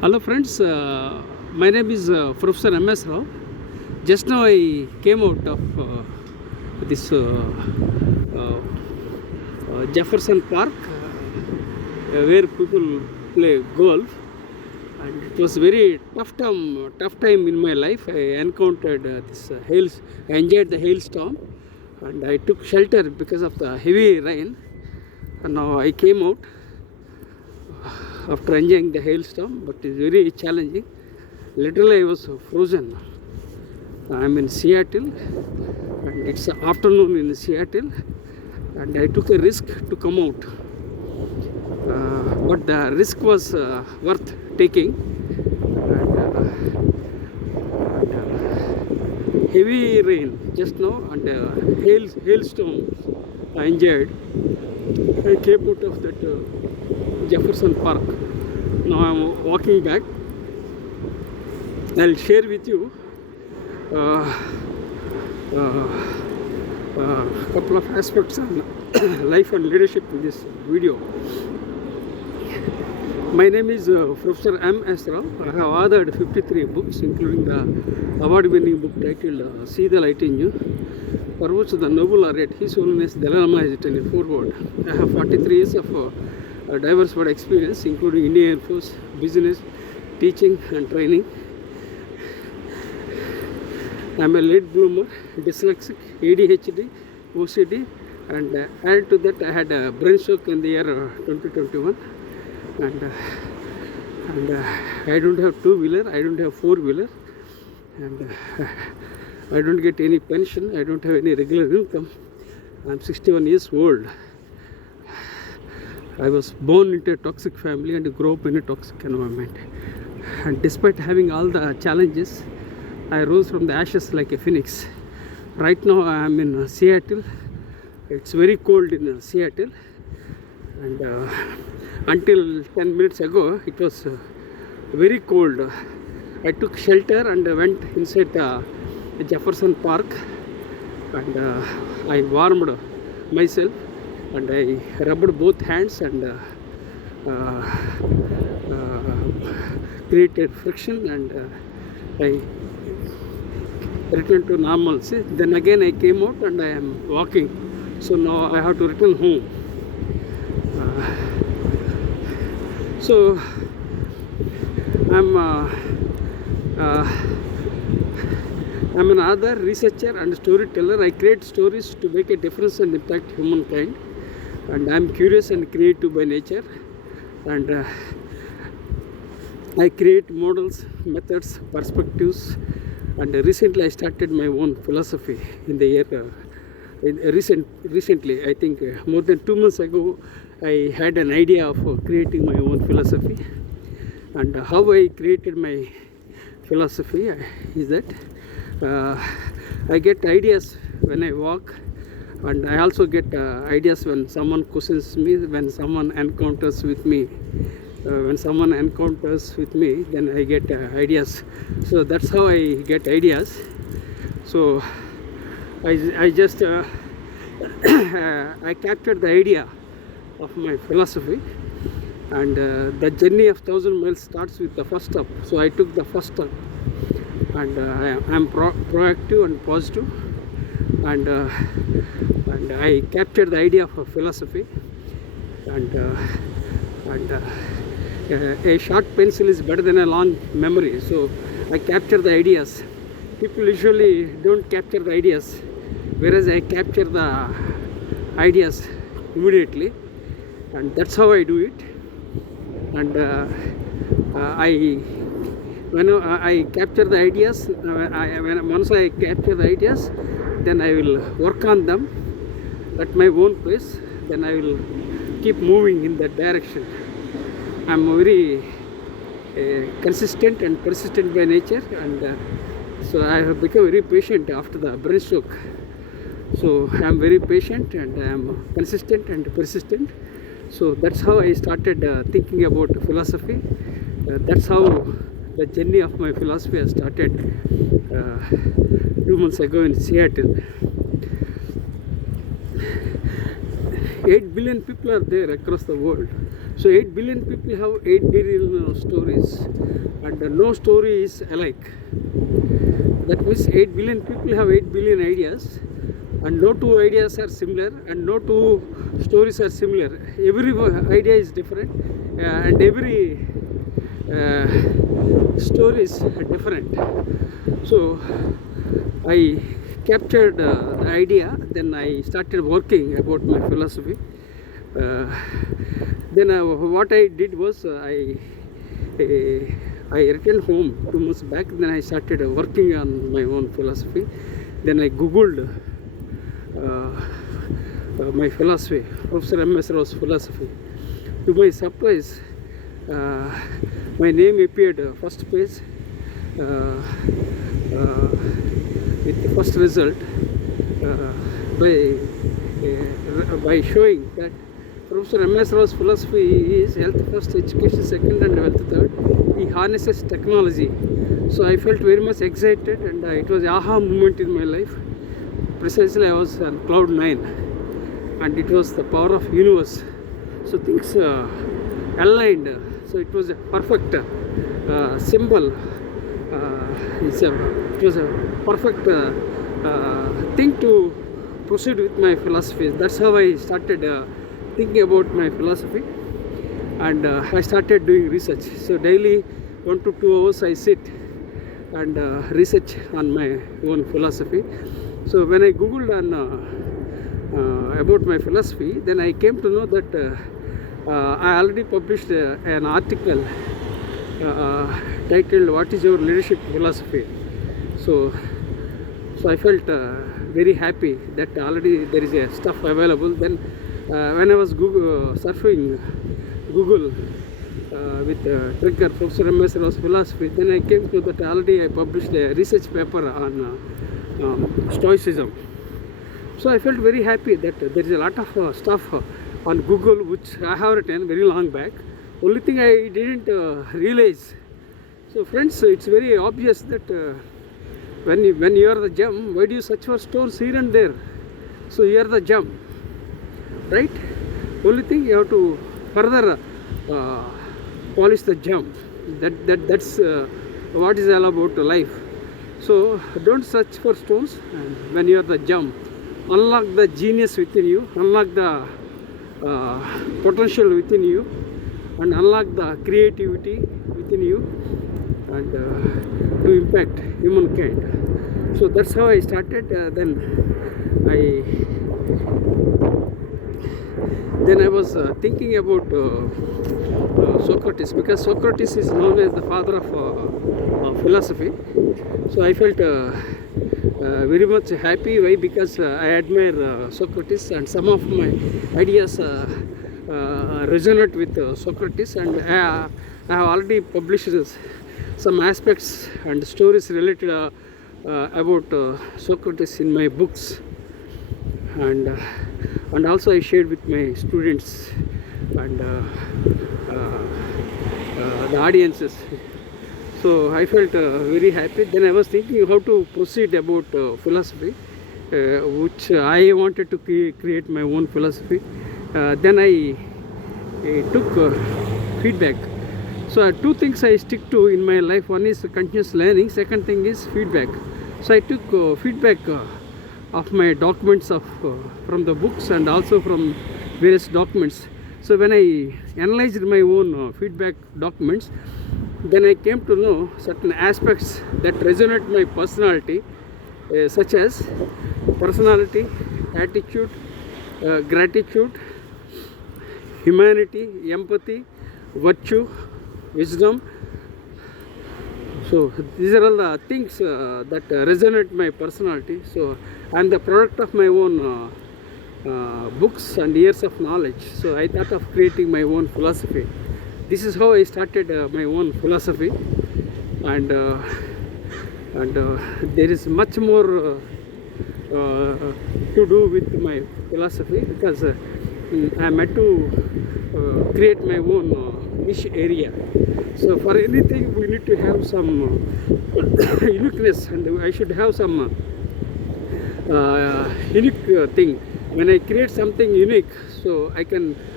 Hello friends, my name is Professor M.S. Rao. Just now I came out of this Jefferson Park where people play golf, and it was very tough time in my life. I encountered this hails. I enjoyed the hailstorm and I took shelter because of the heavy rain, and now I came out after enjoying the hailstorm, but it's very challenging. Literally I was frozen. I'm in Seattle and it's afternoon in Seattle, and I took a risk to come out, but the risk was worth taking. And heavy rain just now and hailstorm I enjoyed. I came out of that Jefferson Park. Now I'm walking back. I'll share with you a couple of aspects on life and leadership in this video. My name is Professor M.S. Rao. I have authored 53 books, including the award-winning book titled See the Light in You, for which the Nobel laureate His Holiness Dalai Lama has written a foreword. I have 43 years of diverse world experience, including Indian Air Force, business, teaching and training. I am a late bloomer, dyslexic, ADHD, OCD, and added to that I had a brain stroke in the year 2021. And I don't have two-wheeler, I don't have four-wheeler, and I don't get any pension, I don't have any regular income. I'm 61 years old. I was born into a toxic family and grew up in a toxic environment. And despite having all the challenges, I rose from the ashes like a phoenix. Right now I am in Seattle. It's very cold in Seattle. And until 10 minutes ago, it was very cold. I took shelter and went inside the Jefferson Park, and I warmed myself and I rubbed both hands and created friction, and I returned to normalcy. Then again I came out and I am walking. So now I have to return home. So I'm an author, researcher and storyteller. I create stories to make a difference and impact humankind. And I'm curious and creative by nature. And I create models, methods, perspectives. And recently I started my own philosophy in the year, recently, I think more than 2 months ago, I had an idea of creating my own philosophy. And how I created my philosophy is that I get ideas when I walk, and I also get ideas when someone questions me, when someone encounters with me. When someone encounters with me, then I get ideas. So that's how I get ideas. So I just I captured the idea of my philosophy, and the journey of 1,000 miles starts with the first step. So I took the first step, and I am proactive and positive, and I captured the idea of a philosophy, and a short pencil is better than a long memory. So I capture the ideas. People usually don't capture the ideas, whereas I capture the ideas immediately, and that's how I do it. And when I capture the ideas, once I capture the ideas, then I will work on them at my own pace. Then I will keep moving in that direction. I'm very consistent and persistent by nature, and so I have become very patient after the brain stroke. So I am very patient and I am consistent and persistent. So that's how I started thinking about philosophy. That's how the journey of my philosophy has started 2 months ago in Seattle. 8 billion people are there across the world. So 8 billion people have 8 billion stories, and no story is alike. That means 8 billion people have 8 billion ideas, and no two ideas are similar, and no two stories are similar. Every idea is different, and every story is different. So I captured the idea, then I started working about my philosophy. Then what I did was I returned home 2 months back. Then I started working on my own philosophy. Then I googled my philosophy, Professor Rao's philosophy. To my surprise, my name appeared first page with the first result, by showing that Professor Rao's philosophy is health first, education second, and wealth third. He harnesses technology. So I felt very much excited, and it was an aha moment in my life. Precisely, I was on cloud 9, and it was the power of universe. So things aligned. So it was a perfect symbol. It was a perfect thing to proceed with my philosophy. That's how I started thinking about my philosophy, and I started doing research. So daily 1 to 2 hours I sit and research on my own philosophy. So when I googled on about my philosophy, then I came to know that I already published an article titled "What is your leadership philosophy?" So I felt very happy that already there is a stuff available. Then when I was surfing Google with trigger Professor Rao's philosophy, then I came to that already I published a research paper on Stoicism. So I felt very happy that there is a lot of stuff on Google which I have written very long back. Only thing I didn't realize. So friends, it's very obvious that when you are the gem, why do you search for stones here and there? So you are the gem, right? Only thing you have to further polish the gem. That's what is all about life. So don't search for stones. And when you are the gem, unlock the genius within you, unlock the potential within you, and unlock the creativity within you, and to impact humankind. So that's how I started. Then I was thinking about Socrates, because Socrates is known as the father of philosophy. So I felt very much happy. Why? Because I admire Socrates, and some of my ideas resonate with Socrates, and I have already published some aspects and stories related about Socrates in my books, and also I shared with my students and the audiences. So I felt very happy. Then I was thinking how to proceed about philosophy, which I wanted to create my own philosophy. Then I took feedback. So two things I stick to in my life. One is continuous learning. Second thing is feedback. So I took feedback of my documents from the books and also from various documents. So when I analyzed my own feedback documents, then I came to know certain aspects that resonate my personality, such as personality, attitude, gratitude, humanity, empathy, virtue, wisdom. So these are all the things that resonate my personality. So I am the product of my own books and years of knowledge. So I thought of creating my own philosophy. This is how I started my own philosophy, and there is much more to do with my philosophy, because I am meant to create my own niche area. So for anything we need to have some uniqueness, and I should have some unique thing. When I create something unique, so I can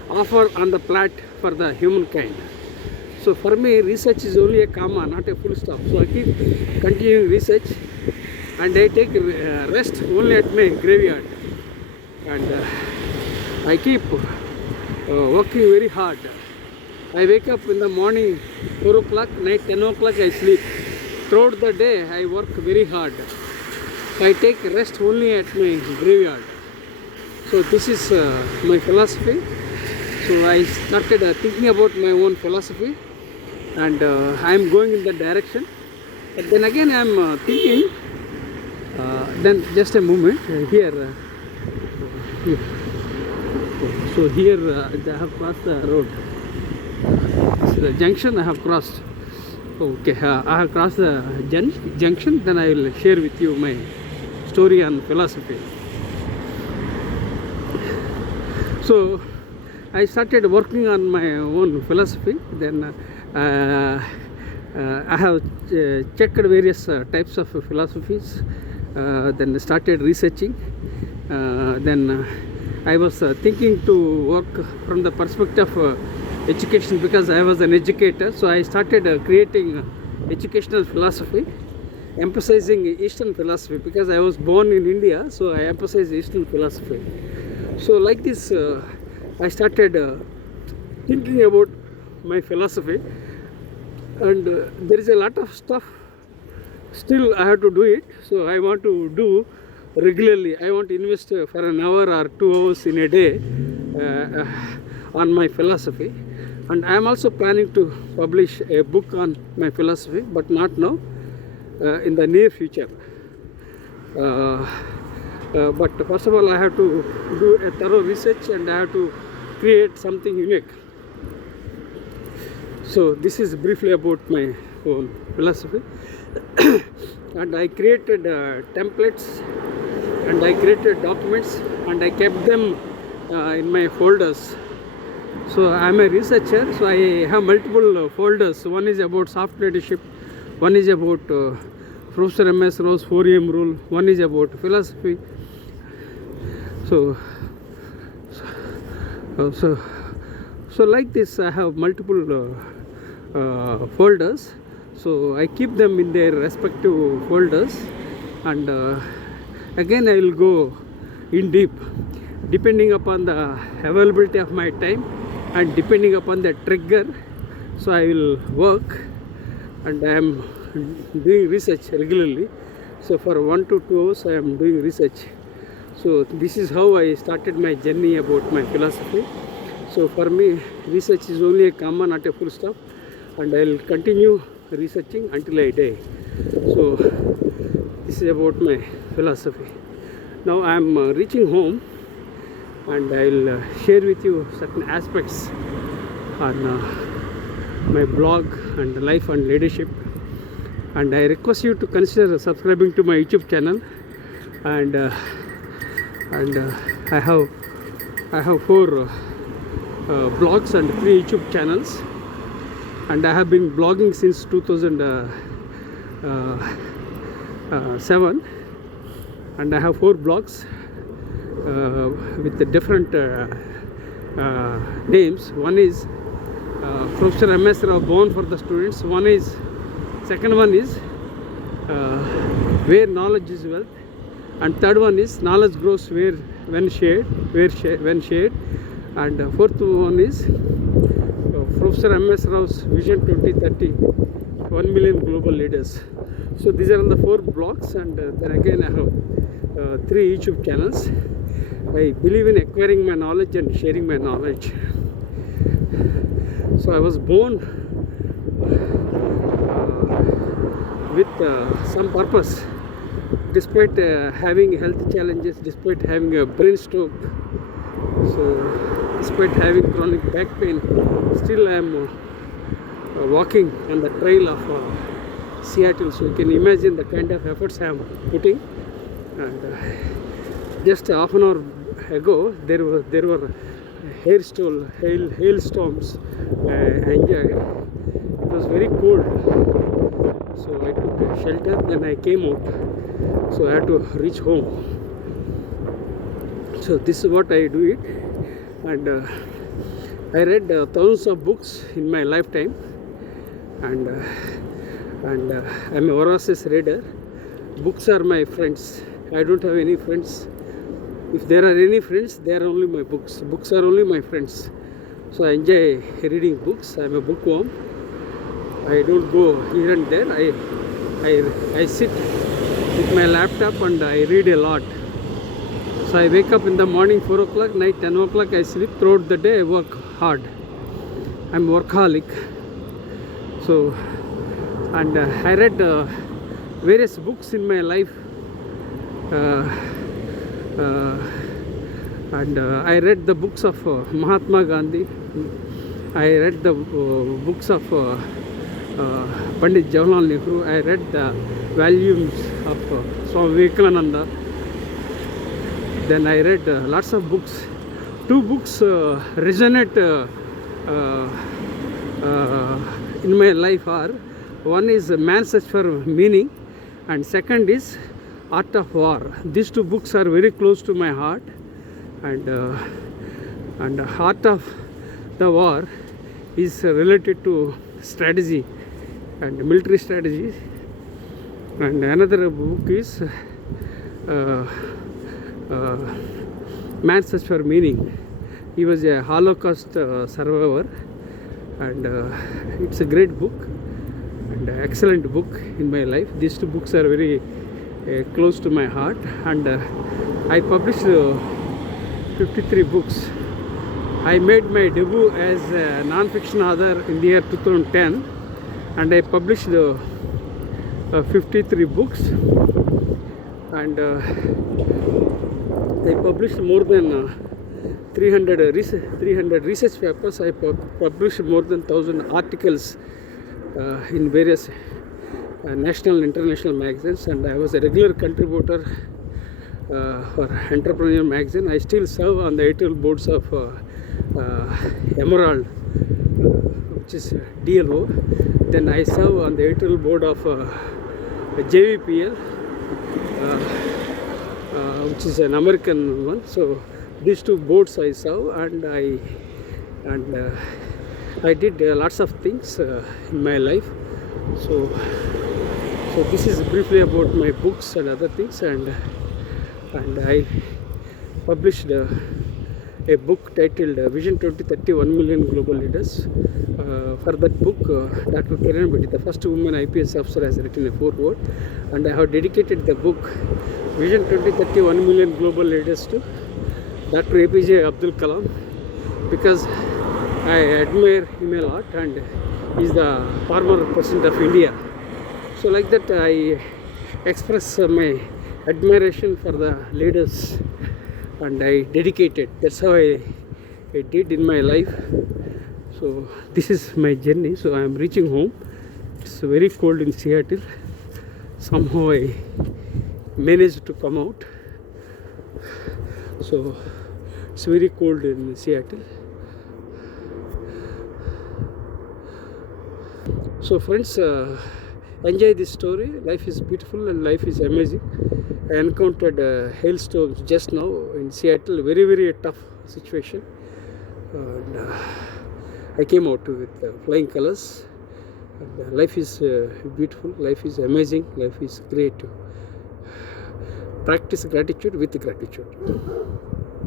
offer on the plate for the humankind. So for me, research is only a comma, not a full stop. So I keep continuing research, and I take rest only at my graveyard. And I keep working very hard. I wake up in the morning 4 o'clock, night 10 o'clock I sleep. Throughout the day I work very hard. I take rest only at my graveyard. So this is my philosophy. So I started thinking about my own philosophy, and I am going in that direction. But then again I am thinking, then just a moment, here. So here I have crossed the road. This is the junction I have crossed. Okay, I have crossed the junction. Then I will share with you my story on philosophy. So I started working on my own philosophy. Then I have checked various types of philosophies. Then started researching. Then I was thinking to work from the perspective of education, because I was an educator. So I started creating educational philosophy, emphasizing Eastern philosophy, because I was born in India. So I emphasize Eastern philosophy. So like this, I started thinking about my philosophy, and there is a lot of stuff still I have to do it. So I want to do regularly. I want to invest for an hour or 2 hours in a day on my philosophy. And I am also planning to publish a book on my philosophy, but not now, in the near future. But first of all, I have to do a thorough research, and I have to create something unique. So this is briefly about my own philosophy. And I created templates, and I created documents, and I kept them in my folders. So I am a researcher, so I have multiple folders. One is about soft leadership, one is about Professor M.S. Rao's 4am rule, one is about philosophy. So like this, I have multiple folders. So I keep them in their respective folders, and again I will go in deep depending upon the availability of my time and depending upon the trigger. So I will work, and I am doing research regularly. So for 1 to 2 hours I am doing research. So this is how I started my journey about my philosophy. So for me, research is only a comma, not a full stop, and I will continue researching until I die. So this is about my philosophy. Now I am reaching home, and I will share with you certain aspects on my blog and life and leadership. And I request you to consider subscribing to my YouTube channel. And I have 4 blogs and 3 YouTube channels, and I have been blogging since 2007, and I have 4 blogs with the different names. One is Professor M.S. Rao, Born for the Students. Second one is Where Knowledge is Wealth, and third one is Knowledge Grows when shared. And fourth one is Professor M.S. Rao's Vision 2030, 1 million global leaders. So these are the 4 blogs, and then again I have 3 YouTube channels. I believe in acquiring my knowledge and sharing my knowledge. So I was born with some purpose, despite having health challenges, despite having a brain stroke, so despite having chronic back pain, still I am walking on the trail of Seattle. So you can imagine the kind of efforts I am putting. And just half an hour ago, there were hailstorms. I enjoyed. It was very cold, so I took a shelter. Then I came out. So I had to reach home. So this is what I do it, and I read thousands of books in my lifetime, and I'm a voracious reader. Books are my friends. I don't have any friends. If there are any friends, they are only my books. Books are only my friends. So I enjoy reading books. I'm a bookworm. I don't go here and there. I sit with my laptop and I read a lot. So I wake up in the morning 4 o'clock, night 10 o'clock, I sleep. Throughout the day I work hard. I'm workaholic. So, and I read various books in my life. And I read the books of Mahatma Gandhi. I read the books of Pandit Jawaharlal Nehru. I read the volumes of Swami Vivekananda. Then I read lots of books. Two books resonate in my life are, one is Man's Search for Meaning, and second is Art of War. These two books are very close to my heart, and Art of the War is related to strategy and military strategy. And another book is Man's Search for Meaning. He was a Holocaust survivor, and it's a great book and excellent book in my life. These two books are very close to my heart, and I published 53 books. I made my debut as a non-fiction author in the year 2010, and I published 53 books, and I published more than 300 research papers. I published more than 1,000 articles in various national and international magazines, and I was a regular contributor for Entrepreneur magazine. I still serve on the editorial boards of Emerald, which is DLO. Then I serve on the editorial board of JVPL, which is an American one. So these two boards I serve, and I did lots of things in my life. So this is briefly about my books and other things, and I published a book titled Vision 2030 1 Million Global Leaders. For that book, Dr. Kiran Bedi, the first woman IPS officer, has written a foreword, and I have dedicated the book Vision 2030 1 Million Global Leaders to Dr. APJ Abdul Kalam, because I admire him a lot, and he is the former president of India. So like that, I express my admiration for the leaders, and I dedicated. That's how I did in my life. So this is my journey. So I am reaching home. It's very cold in Seattle. Somehow I managed to come out. So it's very cold in Seattle. So friends, enjoy this story. Life is beautiful and life is amazing. I encountered hailstones just now in Seattle. Very, very tough situation. And I came out with flying colors. And life is beautiful. Life is amazing. Life is great. Practice gratitude with gratitude.